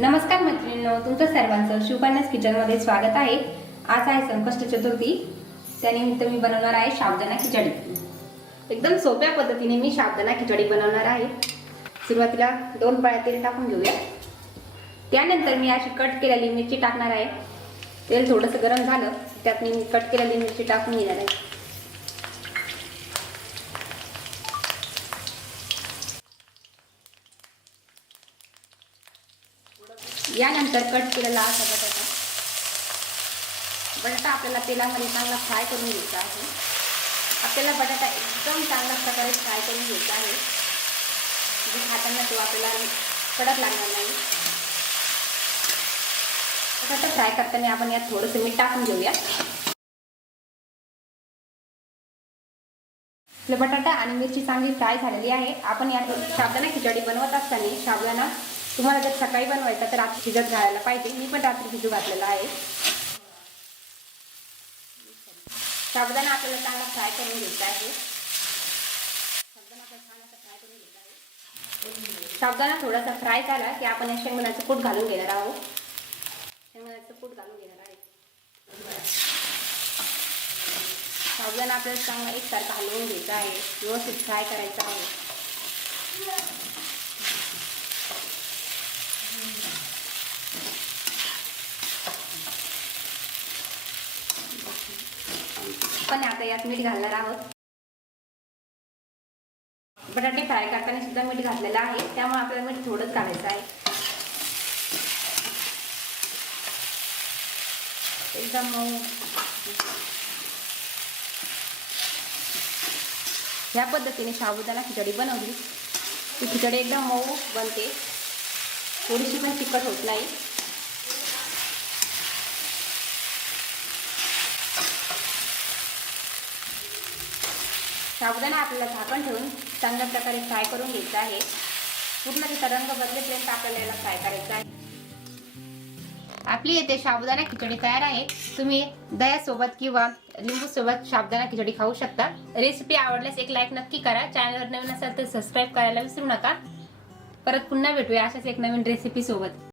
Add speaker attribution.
Speaker 1: नमस्कार मैत्रिणींनो तुमचं सर्वांचं शिवकन्यास किचनमध्ये स्वागत आहे. आज आहे संकष्ट चतुर्थी. त्यानिमित्त मी बनवणार आहे शाबदाना खिचडी. एकदम सोप्या पद्धतीने मी शाबदाना खिचडी बनवणार आहे. सुरुवातीला दोन पाळ्या तेल टाकून घेऊया. त्यानंतर मी अशी कट केलेली मिरची टाकणार आहे. तेल थोडंसं गरम झालं त्यात मी कट केलेली मिरची टाकून घेणार आहे. यानंतर कट केलेला असा बटाटा. बटाटा आपल्याला तेलामध्ये चांगला फ्राय करून घ्यायचा आहे. आपल्याला बटाटा एकदम चांगल्या प्रकारे फ्राय करून घ्यायचा आहे. जे खाताना तो आपल्याला कडक लागणार नाही. बटाटा फ्राय करताना आपण यात थोडंसं मीठ टाकून घेऊया. आपलं बटाटा आणि मिरची चांगली फ्राय झालेली आहे. आपण यात साबुदाणा खिचडी बनवत असताना साबुदाणा तुम्हाला जर सकाळी बनवायचा तर रात्री भिजत घालायला पाहिजे. मी पण रात्री भिजू घातलेला आहे. साबुदाणा आपल्याला चांगला फ्राय करून घ्यायचा आहे. साबुदाणा आपल्याला फ्राय करून घ्यायचा आहे साबुदाणा थोडासा फ्राय झाला की आपण या शेंगदाण्याचं कूट घालून घेणार आहोत. शेंगदाण्याचं कूट घालून घेणार आहे. साबुदाणा आपल्याला चांगला एकसारखा हलवून घ्यायचा आहे. व्यवस्थित फ्राय करायचा आहे. पण आता यात मीठ घालणार आहोत. बटाटे फ्राय करताना सुद्धा मीठ घातलेलं आहे. त्यामुळे आपल्याला मीठ थोडंच घालायचं आहे. एकदम मऊ. ह्या पद्धतीने साबुदाणा खिचडी बनवली. ती खिचडी एकदम मऊ बनते. थोडीशी पण चिकट होत नाही. साबुदाणा आपल्याला झाकण ठेवून चांगल्या प्रकारे फ्राय करून घ्यायचा आहे. पूर्ण त्याचा रंग बदलेपर्यंत आपल्याला याला फ्राय करायचा आहे. आपली येथे साबुदाणा खिचडी तयार आहे. तुम्ही दह्यासोबत किंवा लिंबू सोबत साबुदाणा खिचडी खाऊ शकता. रेसिपी आवडल्यास एक लाईक नक्की करा. चॅनलवर नवीन असाल तर सबस्क्राईब करायला विसरू नका. परत पुन्हा भेटूया अशाच एक नवीन रेसिपी सोबत.